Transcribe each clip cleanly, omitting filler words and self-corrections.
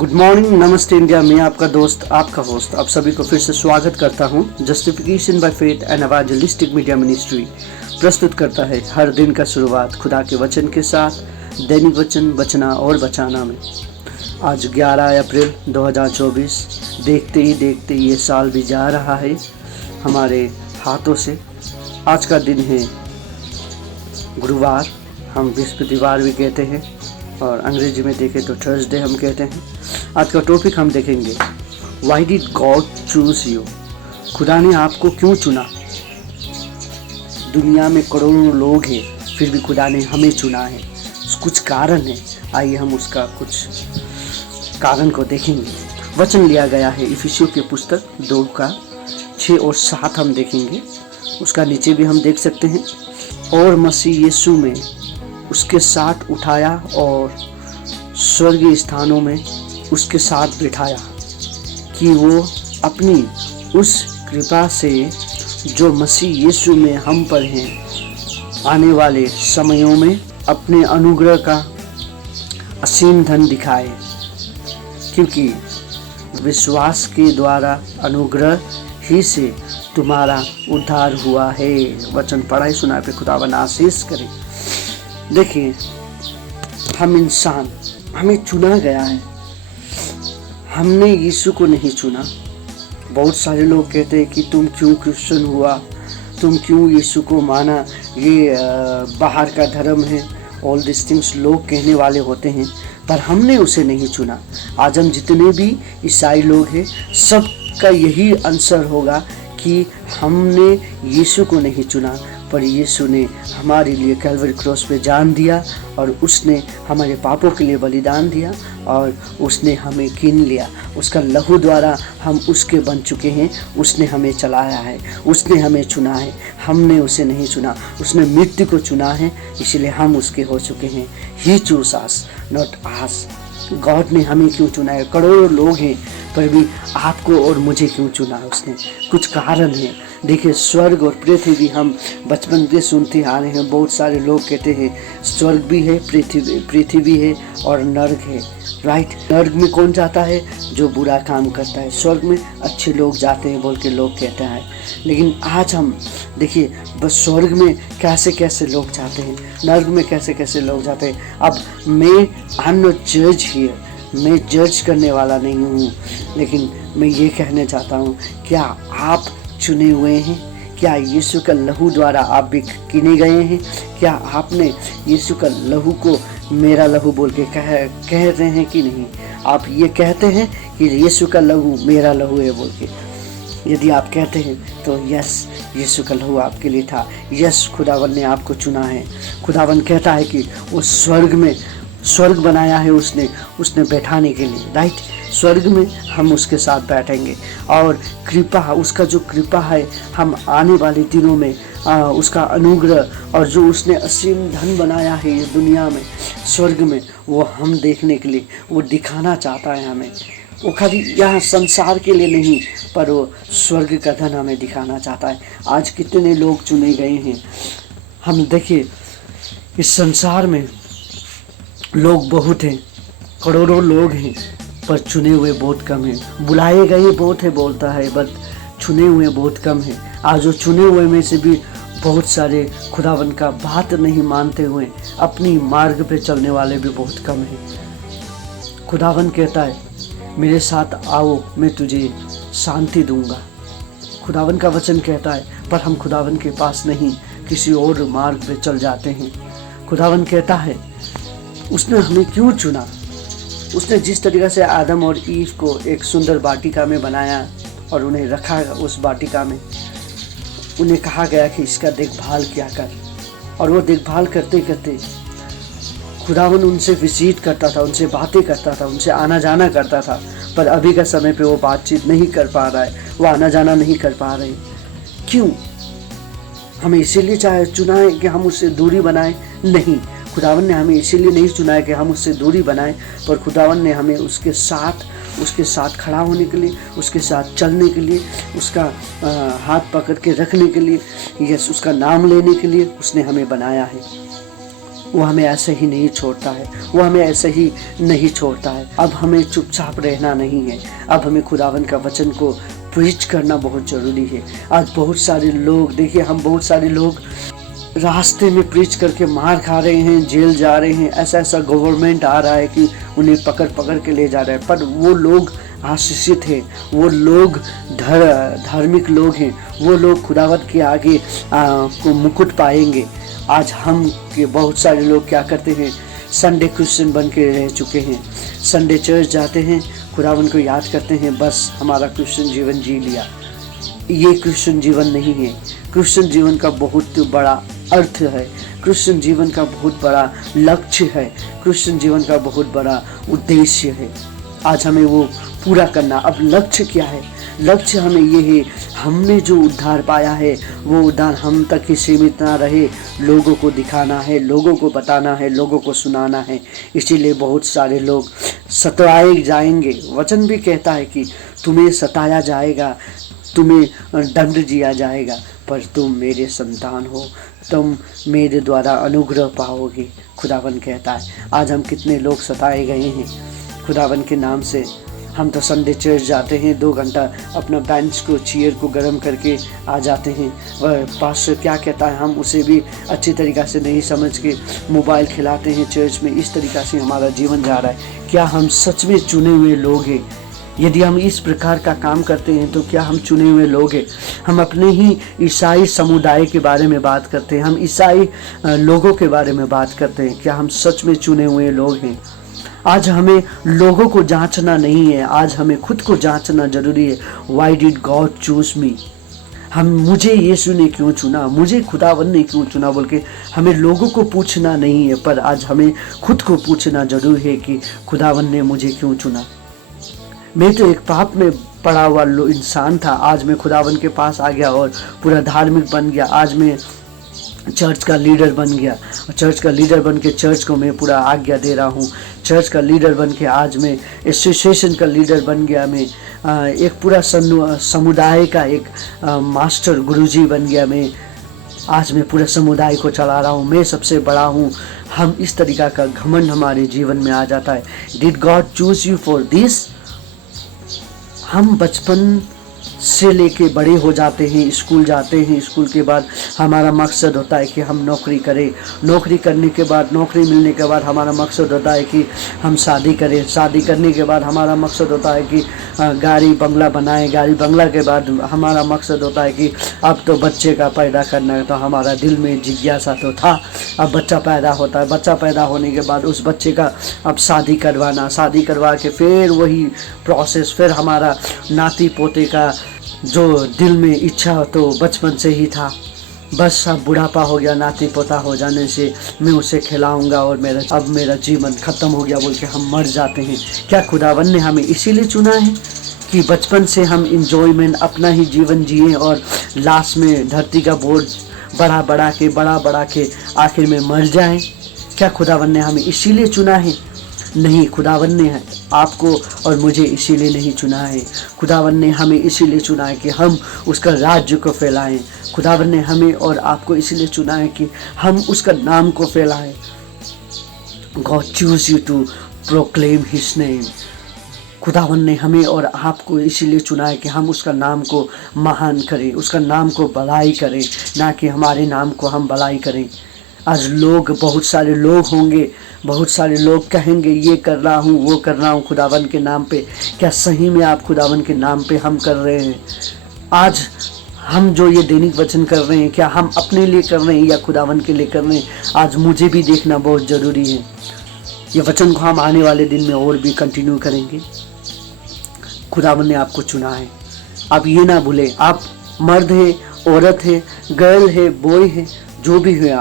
Good morning, नमस्ते India. मैं आपका दोस्त, आपका होस्ट, आप सभी को फिर से स्वागत करता हूं। Justification by faith and evangelistic media ministry प्रस्तुत करता है हर दिन का शुरुआत खुदा के वचन के साथ, दैनिक वचन बचना और बचाना में। आज 11 अप्रैल 2024। देखते ही देखते ये साल भी जा रहा है हमारे हाथों से। आज का दिन है गुरुवार, हम बृहस्पतिवार भी कहते हैं और अंग्रेजी में देखें तो थर्सडे हम कहते हैं। आज का टॉपिक हम देखेंगे, why did God choose you? खुदा ने आपको क्यों चुना? दुनिया में करोड़ों लोग हैं, फिर भी खुदा ने हमें चुना है। कुछ कारण है, आइए हम उसका कुछ कारण को देखेंगे। वचन लिया गया है इफिसियों की पुस्तक 2 का 6 और 7 हम देखेंगे। उसका नीचे भी हम देख सकते हैं, और मसीह यीशु में उसके साथ उठाया और स्वर्गीय स्थानों में उसके साथ बिठाया, कि वो अपनी उस कृपा से जो मसीह यीशु में हम पर हैं, आने वाले समयों में अपने अनुग्रह का असीम धन दिखाए। क्योंकि विश्वास के द्वारा अनुग्रह ही से तुम्हारा उद्धार हुआ है। वचन पढ़ाई सुनाए पे खुदावन आशीष करे। देखिए, हम इंसान, हमें चुना गया है, हमने यीशु को नहीं चुना। बहुत सारे लोग कहते हैं कि तुम क्यों क्रिश्चियन हुआ, तुम क्यों यीशु को माना, ये बाहर का धर्म है, ऑल दिस थिंग्स लोग कहने वाले होते हैं, पर हमने उसे नहीं चुना। आज हम जितने भी ईसाई लोग हैं, सबका यही आंसर होगा कि हमने यीशु को नहीं चुना, पर यीशु ने हमारे लिए कैलवरी क्रॉस पे जान दिया और उसने हमारे पापों के लिए बलिदान दिया और उसने हमें कीन लिया। उसका लहू द्वारा हम उसके बन चुके हैं। उसने हमें चलाया है, उसने हमें चुना है, हमने उसे नहीं चुना। उसने मृत्यु को चुना है, इसलिए हम उसके हो चुके हैं। He choose us, not us. God ने हमें क्यों चुना है? करोड़ों लोग हैं, पर भी आपको और मुझे क्यों चुना है उसने? कुछ कारण है। देखिए, स्वर्ग और पृथ्वी भी हम बचपन से सुनते आ रहे हैं। बहुत सारे लोग कहते हैं स्वर्ग भी है, पृथ्वी है और नर्क है। राइट, नर्क में कौन जाता है? जो बुरा काम करता है। स्वर्ग में अच्छे लोग जाते हैं बोल के लोग कहते हैं। लेकिन आज हम देखिए, बस स्वर्ग में कैसे कैसे लोग जाते हैं, नर्क में कैसे कैसे लोग जाते हैं। अब मैं आई एम नॉट जज हियर, मैं जज करने वाला नहीं हूँ, लेकिन मैं ये कहना चाहता हूँ, क्या आप चुने हुए हैं? क्या यीशु का लहू द्वारा आप भी किने गए हैं? क्या आपने यीशु का लहू को मेरा लहू बोल के कह रहे हैं कि नहीं? आप ये कहते हैं कि यीशु का लहू मेरा लहू है बोल के? यदि आप कहते हैं तो यस, यीशु का लहू आपके लिए था। यस, खुदावन ने आपको चुना है। खुदावन कहता है कि वो स्वर्ग बनाया है उसने बैठाने के लिए। राइट, स्वर्ग में हम उसके साथ बैठेंगे और कृपा, उसका जो कृपा है, हम आने वाले दिनों में उसका अनुग्रह और जो उसने असीम धन बनाया है ये दुनिया में, स्वर्ग में, वो हम देखने के लिए, वो दिखाना चाहता है हमें। वो खाली यहाँ संसार के लिए नहीं, पर वो स्वर्ग का धन हमें दिखाना चाहता है। आज कितने लोग चुने गए हैं। हम देखिए, इस संसार में लोग बहुत हैं, करोड़ों लोग हैं, पर चुने हुए बहुत कम हैं। बुलाए गए बहुत है बोलता है, बट चुने हुए बहुत कम हैं। आज वो चुने हुए में से भी बहुत सारे खुदावन का बात नहीं मानते हुए अपनी मार्ग पे चलने वाले भी बहुत कम हैं। खुदावन कहता है, मेरे साथ आओ, मैं तुझे शांति दूंगा। खुदावन का वचन कहता है, पर हम खुदावन के पास नहीं, किसी और मार्ग पे चल जाते हैं। खुदावन कहता है, उसने हमें क्यों चुना? उसने जिस तरीक़े से आदम और ईव को एक सुंदर वाटिका में बनाया और उन्हें रखा उस वाटिका में, उन्हें कहा गया कि इसका देखभाल किया कर, और वो देखभाल करते करते खुदावन उनसे विजिट करता था, उनसे बातें करता था, उनसे आना जाना करता था। पर अभी का समय पे वो बातचीत नहीं कर पा रहा है, वो आना जाना नहीं कर पा रहे। क्यों? हमें इसीलिए चुना है कि हम उससे दूरी बनाएं? नहीं, खुदावन ने हमें इसीलिए नहीं चुना है कि हम उससे दूरी बनाएं, पर खुदावन ने हमें उसके साथ खड़ा होने के लिए, उसके साथ चलने के लिए, उसका हाथ पकड़ के रखने के लिए, यस, उसका नाम लेने के लिए उसने हमें बनाया है। वो हमें ऐसे ही नहीं छोड़ता है, वो हमें ऐसे ही नहीं छोड़ता है। अब हमें चुपचाप रहना नहीं है, अब हमें खुदावन का वचन को प्रीच करना बहुत ज़रूरी है। आज बहुत सारे लोग, देखिए हम बहुत सारे लोग रास्ते में प्रीच करके मार खा रहे हैं, जेल जा रहे हैं। ऐसा ऐसा गवर्नमेंट आ रहा है कि उन्हें पकड़ पकड़ के ले जा रहा है, पर वो लोग आशीषित हैं, वो लोग धार्मिक लोग हैं, वो लोग खुदावत के आगे को मुकुट पाएंगे। आज हम के बहुत सारे लोग क्या करते हैं, संडे क्रिश्चियन बन के रह चुके हैं, संडे चर्च जाते हैं, खुदावन को याद करते हैं, बस हमारा क्रिश्चियन जीवन जी लिया। ये क्रिश्चियन जीवन नहीं है। क्रिश्चियन जीवन का बहुत बड़ा अर्थ है, क्रिश्चियन जीवन का बहुत बड़ा लक्ष्य है, क्रिश्चियन जीवन का बहुत बड़ा उद्देश्य है। आज हमें वो पूरा करना। अब लक्ष्य क्या है? लक्ष्य हमें ये है, हमने जो उद्धार पाया है वो उद्धार हम तक ही सीमित ना रहे, लोगों को दिखाना है, लोगों को बताना है, लोगों को सुनाना है। इसीलिए बहुत सारे लोग सताए जाएंगे। वचन भी कहता है कि तुम्हें सताया जाएगा, तुम्हें दंड दिया जाएगा, पर तुम मेरे संतान हो, तुम मेरे द्वारा अनुग्रह पाओगे, खुदावन कहता है। आज हम कितने लोग सताए गए हैं खुदावन के नाम से। हम तो संडे चर्च जाते हैं, 2 घंटा अपना बेंच को, चेयर को गर्म करके आ जाते हैं, और पास्टर क्या कहता है हम उसे भी अच्छी तरीक़ा से नहीं समझ के मोबाइल खिलाते हैं चर्च में। इस तरीक़ा से हमारा जीवन जा रहा है। क्या हम सच में चुने हुए लोग हैं? यदि हम इस प्रकार का काम करते हैं तो क्या हम चुने हुए लोग हैं? हम अपने ही ईसाई समुदाय के बारे में बात करते हैं, हम ईसाई लोगों के बारे में बात करते हैं। क्या हम सच में चुने हुए लोग हैं? आज हमें लोगों को जांचना नहीं है, आज हमें खुद को जांचना जरूरी है। वाई डिड गॉड चूज मी? मुझे यीशु ने क्यों चुना, मुझे खुदावन ने क्यों चुना बोल के हमें लोगों को पूछना नहीं है, पर आज हमें खुद को पूछना जरूरी है कि खुदावन ने मुझे क्यों चुना। मैं तो एक पाप में पड़ा हुआ इंसान था, आज मैं खुदावन के पास आ गया और पूरा धार्मिक बन गया। आज मैं चर्च का लीडर बन गया, चर्च का लीडर बन के चर्च को मैं पूरा आज्ञा दे रहा हूँ। चर्च का लीडर बन के आज मैं एसोसिएशन का लीडर बन गया। मैं एक पूरा समुदाय का एक मास्टर गुरुजी बन गया। आज मैं पूरे समुदाय को चला रहा हूँ, मैं सबसे बड़ा हूँ। हम इस तरीका का घमंड हमारे जीवन में आ जाता है। Did God choose you for this? हम बचपन से लेके बड़े हो जाते हैं, स्कूल जाते हैं, स्कूल के बाद हमारा मकसद होता है कि हम नौकरी करें, नौकरी करने के बाद, नौकरी मिलने के बाद हमारा मकसद होता है कि हम शादी करें, शादी करने के बाद हमारा मकसद होता है कि गाड़ी बंगला बनाएं, गाड़ी बंगला के बाद हमारा मकसद होता है कि अब तो बच्चे का पैदा करना है। तो हमारा दिल में जिज्ञासा तो था, अब बच्चा पैदा होता है, बच्चा पैदा होने के बाद उस बच्चे का अब शादी करवाना, शादी करवा के फिर वही प्रोसेस, फिर हमारा नाती पोते का जो दिल में इच्छा तो बचपन से ही था, बस अब बुढ़ापा हो गया, नाती पोता हो जाने से मैं उसे खिलाऊंगा और अब मेरा जीवन ख़त्म हो गया बोल के हम मर जाते हैं। क्या खुदावन ने हमें इसीलिए चुना है कि बचपन से हम इंजॉयमेंट अपना ही जीवन जिए और लास्ट में धरती का बोझ बड़ा बड़ा के आखिर में मर जाएं? क्या खुदावन ने हमें इसीलिए चुना है? नहीं, खुदावन ने आपको और मुझे इसीलिए नहीं चुना है। खुदावन ने हमें इसीलिए चुना है कि हम उसका राज्य को फैलाएं। खुदावन ने हमें और आपको इसीलिए चुना है कि हम उसका नाम को फैलाएं। God choose you to proclaim his name. खुदावन ने हमें और आपको इसीलिए चुना है कि हम उसका नाम को महान करें, उसका नाम को भलाई करें, ना कि हमारे नाम को हम भलाई करें। आज बहुत सारे लोग होंगे, बहुत सारे लोग कहेंगे ये कर रहा हूँ, वो कर रहा हूँ खुदावन के नाम पे। क्या सही में आप खुदावन के नाम पे हम कर रहे हैं? आज हम जो ये दैनिक वचन कर रहे हैं, क्या हम अपने लिए कर रहे हैं या खुदावन के लिए कर रहे हैं? आज मुझे भी देखना बहुत ज़रूरी है। ये वचन को हम आने वाले दिन में और भी कंटिन्यू करेंगे। खुदावन ने आपको चुना है, आप ये ना भूलें। आप मर्द है, औरत है, गर्ल है, बॉय है, जो भी है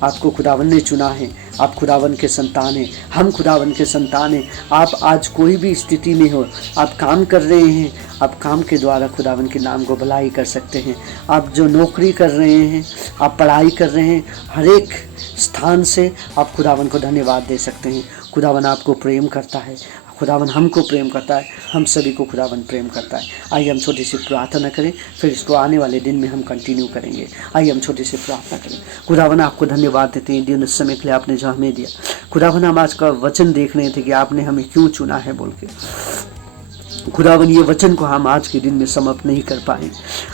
आपको खुदावन ने चुना है। आप खुदावन के संतान हैं, हम खुदावन के संतान हैं। आप आज कोई भी स्थिति में हो, आप काम कर रहे हैं, आप काम के द्वारा खुदावन के नाम को भलाई कर सकते हैं। आप जो नौकरी कर रहे हैं, आप पढ़ाई कर रहे हैं, हर एक स्थान से आप खुदावन को धन्यवाद दे सकते हैं। खुदावन आपको प्रेम करता है, खुदावन हमको प्रेम करता है, हम सभी को खुदावन प्रेम करता है। आइए हम छोटी सी प्रार्थना करें, फिर इसको आने वाले दिन में हम कंटिन्यू करेंगे। आइए हम छोटी सी प्रार्थना करें। खुदावन आपको धन्यवाद देते हैं दिन समय के लिए आपने जो हमें दिया। खुदावन हम आज का वचन देख रहे थे कि आपने हमें क्यों चुना है बोल के। खुदावन ये वचन को हम आज के दिन में समाप्त नहीं कर पाए।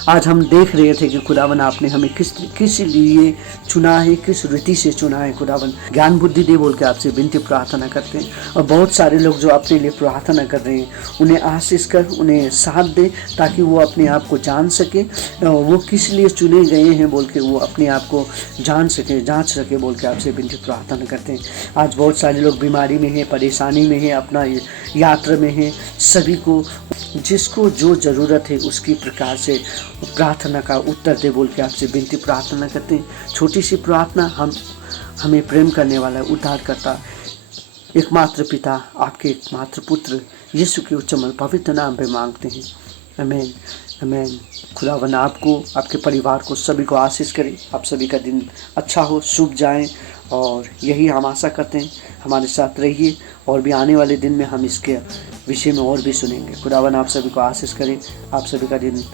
आज हम देख रहे थे कि खुदावन आपने हमें किस लिए चुना है, किस रीति से चुना है। खुदावन ज्ञान बुद्धि दे बोल के आपसे विनती प्रार्थना करते हैं। और बहुत सारे लोग जो अपने लिए प्रार्थना कर रहे हैं उन्हें आशीष कर, उन्हें साथ दे, ताकि वो अपने आप को जान सके, वो किस लिए चुने गए हैं बोल के वो अपने आप को जान सके, जांच सके बोल के आपसे विनती प्रार्थना करते हैं। आज बहुत सारे लोग बीमारी में हैं, परेशानी में हैं, अपना यात्रा में हैं। सभी को जिसको जो ज़रूरत है उसकी प्रकार से प्रार्थना का उत्तर दे बोल के आपसे विनती प्रार्थना करते हैं। छोटी सी प्रार्थना हमें प्रेम करने वाला उद्धार करता एकमात्र पिता, आपके एकमात्र पुत्र यीशु के उच्चमल पवित्र नाम पे मांगते हैं। आमीन आमीन। खुदावन आपको, आपके परिवार को, सभी को आशीष करे। आप सभी का दिन अच्छा हो, शुभ जाए, और यही हम आशा करते हैं। हमारे साथ रहिए और भी आने वाले दिन में हम इसके विषय में और भी सुनेंगे। खुदावन आप सभी को आशीष करें। आप सभी का दिन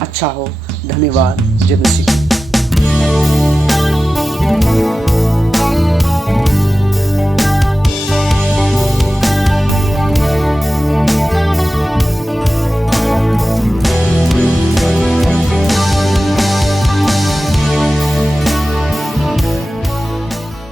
अच्छा हो। धन्यवाद। जय मसीह।